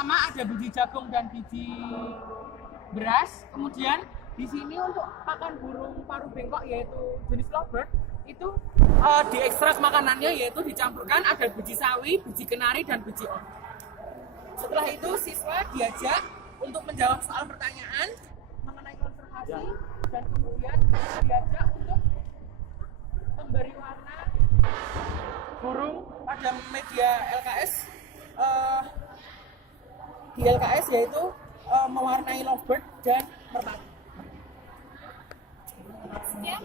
pertama ada biji jagung dan biji beras. Kemudian di sini untuk pakan burung paruh bengkok yaitu jenis lovebird itu diekstrak makanannya, yaitu dicampurkan ada biji sawi, biji kenari, dan biji on. Setelah itu siswa diajak untuk menjawab soal pertanyaan mengenai konservasi dan kemudian diajak untuk memberi warna burung pada media LKS di LKS, yaitu mewarnai lovebird dan merpati. Sekian